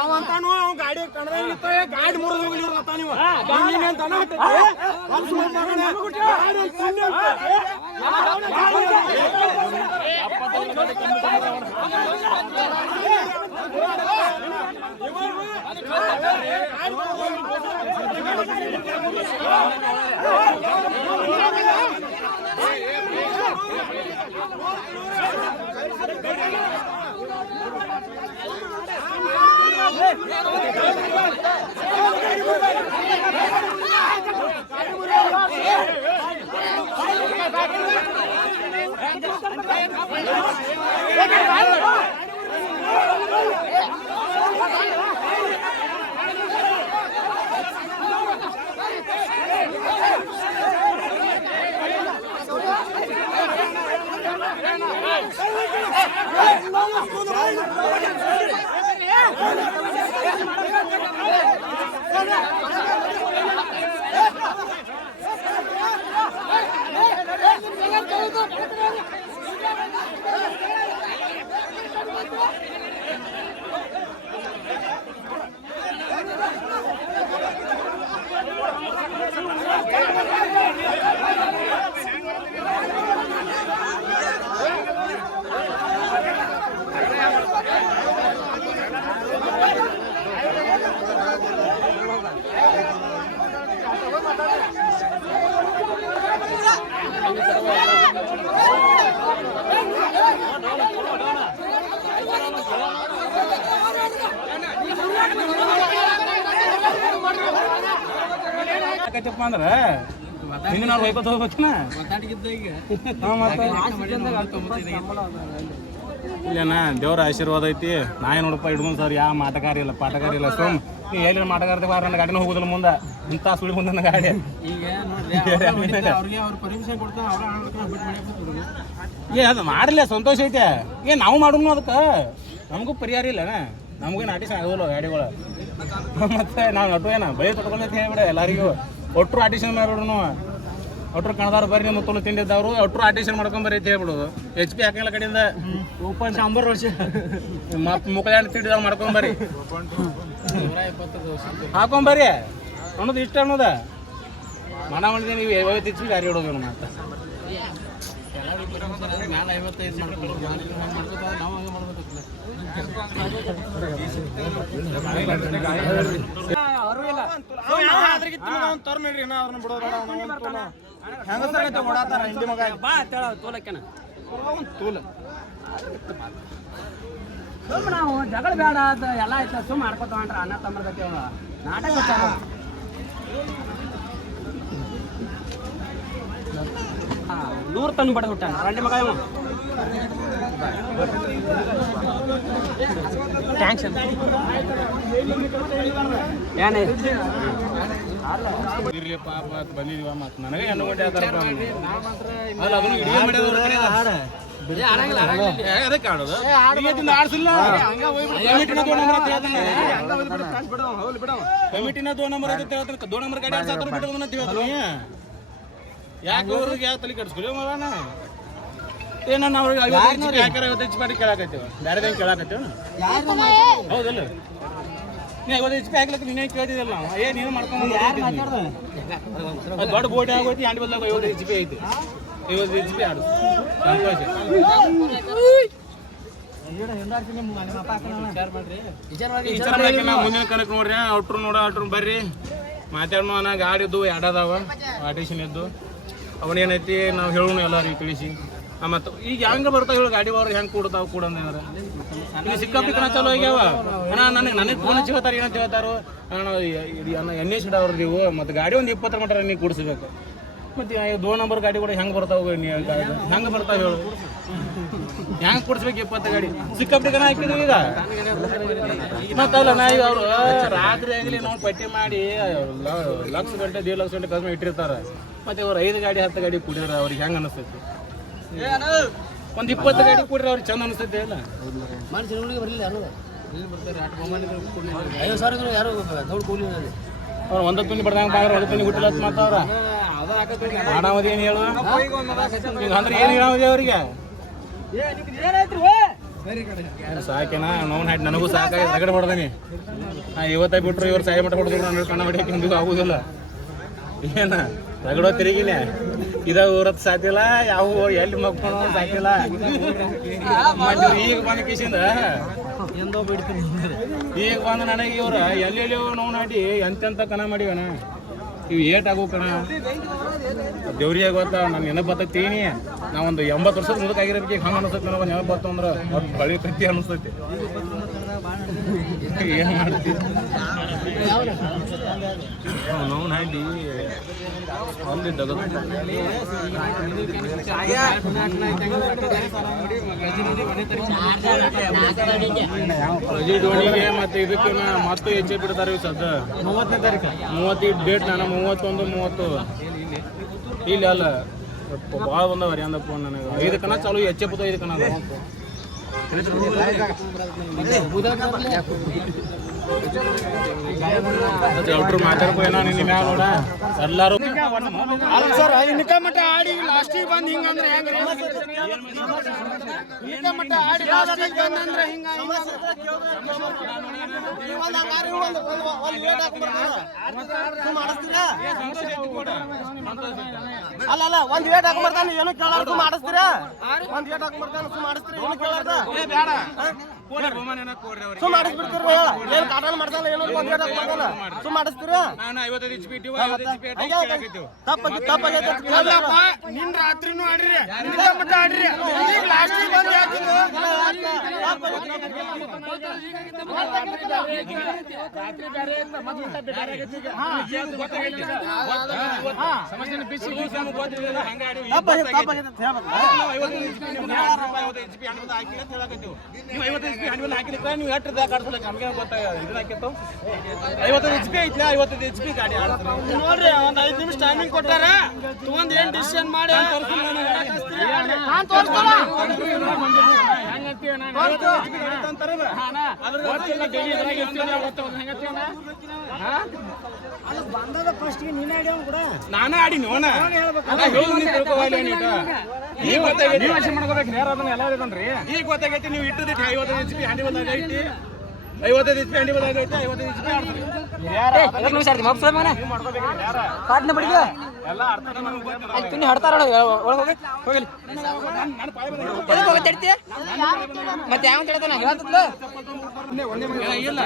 ಅವಂತಾನು ಅವ್ ಗಾಡಿ ಕಣದ ಗಾಡಿ ಮುರಿದು ಹೋಗ್ಲಿರ್ತ ನೀವು ಅಂದ್ರೆ ಹಿಂಗೆ ನಾವು ವೈಪತ್ ಹೋಗ್ಬೇಕನ ಇಲ್ಲೇನ ದೇವ್ರ ಆಶೀರ್ವಾದ ಐತಿ ನಾ ಏನು ನೋಡಪ್ಪ ಹಿಡ್ಕೊಂಡು ಸರ್ ಯಾವ ಮಾಟಗಾರಿ ಇಲ್ಲ ಪಾಠಗಾರಿ ಇಲ್ಲ ಸೋಮ್ ನೀ ಎಲ್ಲಿ ಮಾಟಗಾರ್ತಿ ಬಾರ ನನ್ನ ಗಾಡಿನ ಹೋಗುದಿಲ್ಲ ಮುಂದೆ ಇಂಥ ಸುಳಿ ಮುಂದೆ ನನ್ನ ಗಾಡಿ ಏ ಅದು ಮಾಡಲಿಲ್ಲ ಸಂತೋಷ ಐತೆ ಏ ನಾವು ಮಾಡೋನು ಅದಕ್ಕೆ ನಮಗೂ ಪರಿಹಾರ ಇಲ್ಲ ನಮಗೂ ಆಟಿಸ್ ಆಗೋಲ್ಲ ಗಾಡಿಗಳು ಮತ್ತೆ ನಾವು ನಟು ಏನ ಬಳಿ ತೊಟ್ಕೊಂಡೈತೆ ಹೇಳ್ಬಿಡ ಎಲ್ಲರಿಗೂ ಒಟ್ಟರು ಆಟಿಷನ್ ಮಾಡೋರು ಒಟ್ಟರು ಕಣದಾರ ಬರ್ರಿ ನಿಮ್ಮ ತುಳು ತಿಂಡಿದ್ದವರು ಒಟ್ಟರು ಆಟಿಷನ್ ಮಾಡ್ಕೊಂಬರಿ ಅಂತ ಹೇಳ್ಬಿಡೋದು HP ಹಾಕಂಗಿಲ್ಲ ಕಡೆಯಿಂದ ಓಪನ್ 100 ವರ್ಷ ಮುಖ ತಿಂಡಿದವ್ರು ಮಾಡ್ಕೊಂಬರಿ ಹಾಕೊಂಬರಿ ಅನ್ನೋದು ಇಷ್ಟ ಅನ್ನೋದ ಮನ ಮಾಡಿದೆ ನೀವು 50 HP ಗಾಡಿ ಹೊಡೋದು ಮಾತ್ರ ನಾವು ಜಗಳ ಬೇಡ ಅದು ಎಲ್ಲ ಆಯ್ತು ಸುಮ್ಮ ಮಾಡ್ಕೊತ ಹೊಂಟ್ರ ಅಣ್ಣ ತಮ್ಮರ್ಗತಿ ನಾಟಕ ನೂರು ತಂದು ಬಡ ಹುಟ್ಟ ರಂಡಿ ಮಗ ಥ್ಯಾಂಕ್ಸ್ ಏನೇ ಇರ್ಲಿ ಪಾಪ ಬಂದಿದೀವ ಮತ್ತು ನನಗೆ ಹೆಣ್ಣು ಗಂಟೆ ಆತಾರಪ್ಪ ಅಲ್ಲ ಅದನ್ನು ಇಡೀ ಮಾಡಿದ ಅದಕ್ಕೆ ಆಡೋದು ಕಮಿಟಿನ 2 ನಂಬರ್ ಐತೆ 2 ನಂಬರ್ ಗಾಡಿ ಆಡ್ಸಾತ್ರ ಬಿಡೋದನ್ನ ಯಾಕೆ ಅವ್ರಿಗೆ ಯಾವ ತಲೆ ಕಟ್ಸ್ಕೊಳ್ಳಿ ಮಗನ ಏನನ್ನ ಅವ್ರಿಗೆ 50 HP ಮಾಡಿ ಕೇಳಾಕತ್ತೀವ ಬೇರೆ ಹೆಂಗೆ ಕೇಳಾಕತ್ತೀವ ಹೌದಲ್ಲ ನೀ 50 HP ಹಾಕ್ಲಕ್ಕ ನೀನೇ ಕೇಳ್ತಿದ್ದಲ್ಲ ನಾವು ನೀನು ಮಾಡ್ಕೊಂಡು ದೊಡ್ಡ ಬೋಟಿ ಆಗೋಯ್ತು ಹ್ಯಾಂಡ್ ಬದಲಾಗ 50 HP ಐತಿ 50 HP ಆಡು ಮುಂದಿನ ಕಣಕ್ ನೋಡ್ರಿ ಔಟ್ರು ಬರ್ರಿ ಮಾತಾಡೋಣ ಗಾಡಿ ಇದ್ದು ಎರಡದಾವ ಆಟೇಷನ್ ಇದ್ದು ಅವನೇನೈತಿ ನಾವು ಹೇಳೋಣ ಎಲ್ಲರಿಗೆ ತಿಳಿಸಿ ಮತ್ತು ಈಗ ಹೆಂಗೆ ಬರ್ತಾವ ಹೇಳಿ ಗಾಡಿ ಅವ್ರಿಗೆ ಹೆಂಗೆ ಕೂಡ್ತಾವ ಕೂಡಂದ್ರೆ ಈಗ ಸಿಕ್ಕಾಪಿ ಕಣ ಚಲೋ ಆಗ್ಯಾವ ನನಗೆ ಫೋನ್ ಹಚ್ಚಿ ಹೇಳ್ತಾರೆ ಏನಂತ ಹೇಳ್ತಾರೋ ಎಣ್ಣೆ ಸಿಡವ್ರು ನೀವು ಮತ್ತು ಗಾಡಿ ಒಂದು 20 ಮಟ್ಟ ನೀವು ಕೂಡಿಸ್ಬೇಕು ಮತ್ತು 2 ನಂಬರ್ ಗಾಡಿ ಕೂಡ ಹೆಂಗೆ ಬರ್ತಾವೆ ಹೆಂಗೆ ಬರ್ತಾವೆ ಹೇಳು ಹೆಂಗೆ ಕೊಡಿಸ್ಬೇಕು 20 ಗಾಡಿ ಸಿಕ್ಕಾಪಿ ಕಣ ಹಾಕಿದ್ವಿ ಈಗ ಮತ್ತಲ್ಲ ನಾ ಈಗ ಅವರು ರಾತ್ರಿ ಆಗಲಿ ನಾವು ಪಟ್ಟಿ ಮಾಡಿ ಲಕ್ಷ ಗಂಟೆ 1.5 ಲಕ್ಷ ಗಂಟೆ ಕಡಿಮೆ ಇಟ್ಟಿರ್ತಾರೆ ಮತ್ತು ಅವ್ರು 5 ಗಾಡಿ 10 ಗಾಡಿ ಕುಡಿದ್ರೆ ಅವ್ರಿಗೆ ಹೆಂಗೆ ಅನಿಸ್ತೈತಿ ಒಂದು 20 ಗಾಡಿ ಕೊಡ್ರಿ ಅವ್ರಿಗೆ ಚಂದ ಅನಿಸ್ತೈತೆ ಅಲ್ಲ. ಮನುಷ್ಯನಿಗೆ ಬರಲಿಲ್ಲ ಯಾರು ಐವತ್ತು ಸಾವಿರ ಯಾರು ದೌಡ್ ಕೂಲಿ ಅವ್ರು ಒಂದು ತುನಿ ಬರ್ದಂಗೆ ಬಾಗ್ರ ಒಂದು ತುನಿ ಹುಟ್ಟಿಲ್ಲ ಅಂತ ಮಾತಾವ್ರ ಮಾಡಾವದು ಏನು ಹೇಳು ಅಂದ್ರೆ ಏನು ಹೇಳಾವದಿ ಅವ್ರಿಗೆ ಸಾಕೇನ ನೋವು ಹಾಕಿ ನನಗೂ ಸಾಕಾಗಿ ತಗಡೆ ಹೊಡ್ದಾನಿ ಇವತ್ತೇ ಬಿಟ್ರು ಇವ್ರು ಸಾಯಿ ಮಟ್ಟ ಹೊಡೆದ್ರು ನಾನು ಕಣ್ಣ ಹೊಡಿಯಕ್ಕೆ ಹಿಂದಿಗೂ ಆಗುದಿಲ್ಲ ಏನ ತಗಡೋ ತಿರುಗಿಲ್ಲ ಇದ ಊರತ್ ಸಾತಿಲ್ಲ ಯಾವ ಎಲ್ಲಿ ಮಕ್ಕಳು ಸಾಕಿಲ್ಲ ಈಗ ಬಂದ ಕಿಶಿಂದ ಈಗ ಬಂದು ನನಗೆ ಇವ್ರ ಎಲ್ಲೆಲ್ಲಿ ನೋವು ನಾಟಿ ಎಂತೆಂತ ಕಣ ಮಾಡಿವನ ಇವು ಏಟಾಗು ಕಣ ದೇವ್ರಿಗೆ ಗೊತ್ತ ನಾನು ನೆನಪು ಬರ್ತೈತೀನಿ ನಾ ಒಂದು 80 ವರ್ಷದ ಮುದುಕಾಗಿರೋದಕ್ಕೆ ಹಂಗೆ ಅನಿಸ್ತೈತಿ ನನಗೆ ನೆನಪು ಬರ್ತು ಅಂದ್ರೆ ಒಟ್ಟು ಬಳಿ ಕತ್ತಿ ಅನಿಸ್ತೈತಿ ಏನು ಮಾಡ್ತೀವಿ ನೋವು ನಾಟಿ ಹೊಂದಿದ್ದ ರಜಿಡೋಣಿಗೆ ಮತ್ತೆ ಇದಕ್ಕೆ ಮತ್ತೆ ಹೆಚ್ಚೆ ಬಿಡ್ತಾರೆ ಸದ್ದ 30ನೇ ತಾರೀಕು 30 ಡೇಟ್ ನಾನು 31 30 ಇಲ್ಲಿ ಅಲ್ಲ ಭಾಳ ಬಂದವ್ರಿ ಅಂದ ಫೋನ್ ನನಗೆ 5 ಕನ ಚಾಲು ಹೆಚ್ಚೆ ಬಿಟ್ಟು 5 ಕನ ಒಟ್ರು ಮಾತಾಡ್ಕೋ ಏನೋ ನಿನ್ನ ಮ್ಯಾಗ ನೋಡ ಎಲ್ಲಾರು ಸರ್ ಇನ್ಕ ಮಟ್ಟ ಆಡಿ ಲಾಸ್ಟಿಗೆ ಬಂದು ಹಿಂಗಂದ್ರೆ ಹೆಂಗ್ರಿ ಇನ್ಕ ಮಟ್ಟ ಆಡಿ ಲಾಸ್ಟಿಗೆ ಬಂದಂದ್ರೆ ಹಿಂಗ ಅಲ್ಲ ಅಲ್ಲ ಒಂದ್ ವೇಟ್ ಹಾಕೊಂಡ್ಬರ್ತಾನೆ ಏನು ಕೇಳಾರ್ದು ಮಾಡಿಸ್ತೀರಾ ಒಂದ್ ವೇಟ್ ಹಾಕೊಂಡ್ಬರ್ತಾನೆ ಮಾಡಿಸ್ತೀರಿ ಏನು ಕೇಳಾರ್ದ ಸುಮ್ ಮಾಡಿಸ್ಬಿಡ್ತೀರಿ ಏನ್ ಕಾಟನ್ ಮಾಡ್ತಾನ ಏನೋ ಒಂದ್ ವೇಟ್ ಹಾಕೊಂಡ್ಬರ್ತಾನ ಸುಮ್ ಮಾಡಿಸ್ತೀರಾ ತಪ್ಪಾಗೈತೆ ನಿನ್ ರಾತ್ರಿನೂ ಆಡ್ರಿ ಮಟ್ಟ ಆಡ್ರಿ ಲಾಸ್ಟಿಗೆ ಬಂದು ನೀವು ಎಷ್ಟು ಕಾಡ್ಸಲಕ್ಕೆ ನಮಗೆ ಗೊತ್ತಾಗ ಇದನ್ನ ಹಾಕಿತ್ತು 50 HP ಐತ್ಲ 50 HP ಗಾಡಿ ನೋಡ್ರಿ ಒಂದು 5 ನಿಮಿಷ ಟೈಮಿಂಗ್ ಕೊಟ್ಟಾರ ತಗೊಂಡ್ ಏನ್ ಡಿಸಿಷನ್ ಮಾಡಿ ನಾನು ಆಡಿನಿ ಈಗ ಗೊತ್ತಾಗೈತಿ ಈಗ ಗೊತ್ತಾಗೈತಿ ನೀವು ಇಟ್ಟದೈತಿ 55 HP ಹಂಡಿ ಬಂದಾಗೈತಿ 55 HP ಹಂಡಿ ಬಂದಾಗೈತಿ 55 HP ಎಲ್ಲ ಅರ್ಥ ಮತ್ತೆ ಯಾವ ಹೇಳ್ತಾನ ಇಲ್ಲ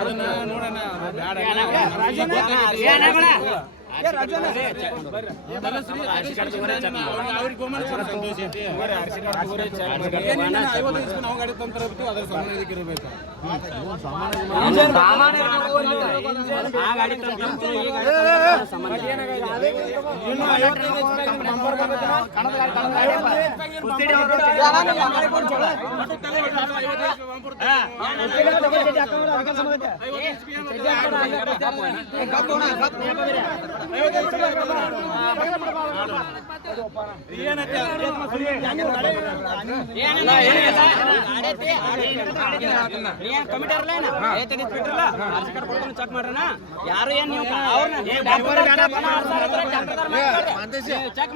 ಅದನ್ನ ನೋಡೋಣ ಅವ್ರಿಗೆ ಸಂತೋಷ ಐತಿ ನಾವು ಗಾಡಿ ತಂತರ ಅದ್ರ ಸಾಮಾನ್ಯ ಇರಬೇಕು ಚೆಕ್ ಮಾಡ್ರಣ ಯಾರು ಏನ್ ನೀವು ಚೆಕ್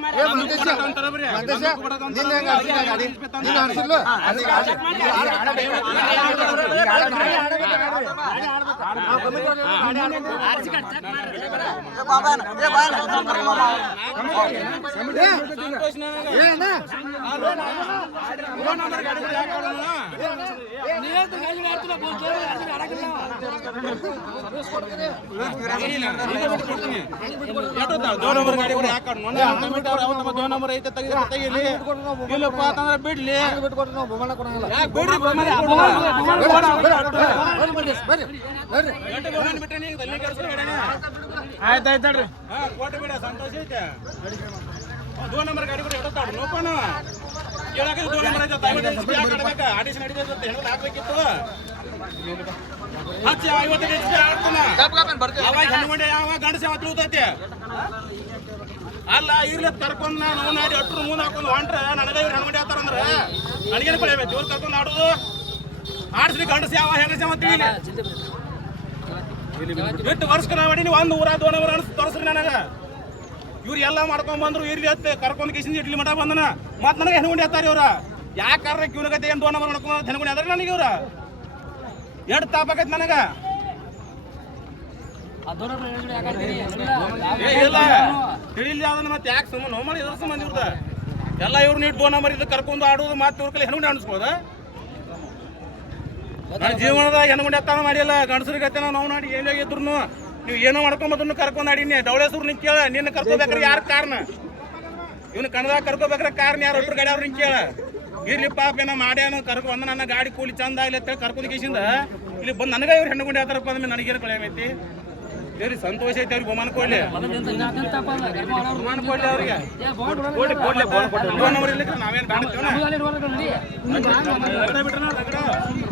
ನಂಬರ್ ಐತೆ ತೆಗಿಲಿ ಇಲ್ಲಪ್ಪ ಅಂತಂದ್ರೆ ಬಿಡ್ಲಿ ಆಯ್ತಾಯ್ತಲ್ರಿ ಕೊಟ್ಟು ಬಿಡ ಸಂತೋಷ ಐತೆ 2 ನಂಬರ್ ಗಾಡಿ ಕೂಡ ಹೇಳ್ತಾಡ ನೋಕೋಣ ಕೇಳಕ್ಕೆ 2 ನಂಬರ್ ಐತೆ ಆಡಿಷನ್ ನಡಿಬೇಕು ಹೆಣ್ಮಕ್ಳು ಹಾಕ್ಬೇಕಿತ್ತು ಹಚ್ಚ 50 HP ಆಡ್ತಾನ ಅವಾಗ ಹೆಣ್ಮಂಡೆ ಯಾವ ಗಂಡಸ ಯಾವತ್ತು ಉಳ್ತೈತೆ ಅಲ್ಲ ಇರ್ಲಿ ಕರ್ಕೊಂಡ್ ನಾನು ನಾಡಿ ಅಟ್ರು ಮುಂದೆ ಹಾಕೊಂಡು ಹೊಂಟ್ರ ನನಗೆ ಇವ್ರು ಹೆಣ್ಮಡಿ ಆತಾರಂದ್ರ ನನಗೇನು ಕೊಡಬೇಕು ಇವ್ರು ಕರ್ಕೊಂಡು ಆಡೋದು ಆಡಿಸ್ಲಿ ಗಂಡಸ ಯಾವ ಹೆಂಗಸ ತಿಳಿಲಿ ಎಷ್ಟು ವರ್ಷಕ್ಕೆ ನಾವು ಮಾಡೀನಿ ಒಂದು ಊರ ದೋನ ಊರ ಅನ್ಸ್ ತೋರಿಸ್ರಿ ನನಗೆ ಇವ್ರು ಎಲ್ಲ ಮಾಡ್ಕೊಂಡ್ ಬಂದ್ರು ಇರ್ಲಿ ಹತ್ತೆ ಕರ್ಕೊಂಡು ಕಿಸಿಂದ ಇಡ್ಲಿ ಮಠ ಬಂದನ ಮತ್ ನನಗೆ ಹೆಣ್ಮಡಿ ಆತಾರ ಇವ್ರ ಯಾಕೆ ಕಾರಣ ಕಿವನಗತ್ತೆ ಏನು ದೋನ ಮಾಡ್ಕೊಂಡು ಹೆಣ್ಮಡಿ ಆದ್ರೆ ನನಗೆ ಇವ್ರ ಎಷ್ಟು ತಾಪಾಕೈತಿ ನನಗ ಇಲ್ಲ ತಿಳಿಲಿ ಅದನ್ನ ಮತ್ತೆ ಯಾಕೆ ಸುಮ್ಮನೆ ನೋವು ಮಾಡಿ ಇದ್ರ ಸಂಬಂಧ ಇವ್ರದ ಎಲ್ಲ ಇವ್ರು ನೀಟ್ ದೋನ ಮರಿದ ಕರ್ಕೊಂಡು ಆಡೋದು ಮತ್ತೆ ಇವ್ರ ಕೈ ಹೆಣ್ಮಡಿ ಅನ್ಸ್ಬೋದ ನನ್ನ ಜೀವನದಾಗ ಹೆಣ್ಮಡಿ ಹತ್ತಾನ ಮಾಡಿಲ್ಲ ಗಂಡಸರಿಗೆ ಹತ್ತಾನ ನಾವು ಮಾಡಿ ಏನಾಗಿದ್ರು ನೀವು ಏನೋ ಮಾಡ್ಕೊಂಬದನ್ನು ಕರ್ಕೊಂಡು ಆಡಿನಿ ದವಳೇಶ್ವರ್ ನಿಂಗೆ ಕೇಳ ನಿನ್ನ ಕರ್ಕೋಬೇಕಾರೆ ಯಾರ ಕಾರಣ ಇವ್ನ ಕನ್ನಡದಾಗ ಕರ್ಕೋಬೇಕಾರೆ ಕಾರಣ ಯಾರು ಒಟ್ರು ಗಾಡಿ ಅವ್ರು ನಿಂಗೆ ಕೇಳ ಇರ್ಲಿ ಪಾಪ ಏನೋ ಮಾಡ್ಯಾನ ಕರ್ಕೊಂಡು ನನ್ನ ಗಾಡಿ ಕೂಲಿ ಚಂದ ಆಗ್ಲಿ ಅಂತ ಕರ್ಕೊಂಡು ಕೇಸಿಂದ ಇಲ್ಲಿ ಬಂದು ನನಗೆ ಇವ್ರು ಹೆಣ್ಣು ಗುಂಡಿ ಆತಾರಪ್ಪ ಅಂದ್ರೆ ನನಗೇನು ಕಳೆಯೈತಿ ದೇವ್ರಿ ಸಂತೋಷ ಐತಿ ಅವ್ರಿಗೆ ಬಹುಮಾನ ಕೊಡ್ಲಿ ಬಹುಮಾನ ಕೊಡ್ಲಿ ಅವ್ರಿಗೆ ನಾವೇನು ಕಾಣ್ತೀವಿ ಬಿಟ್ರೆ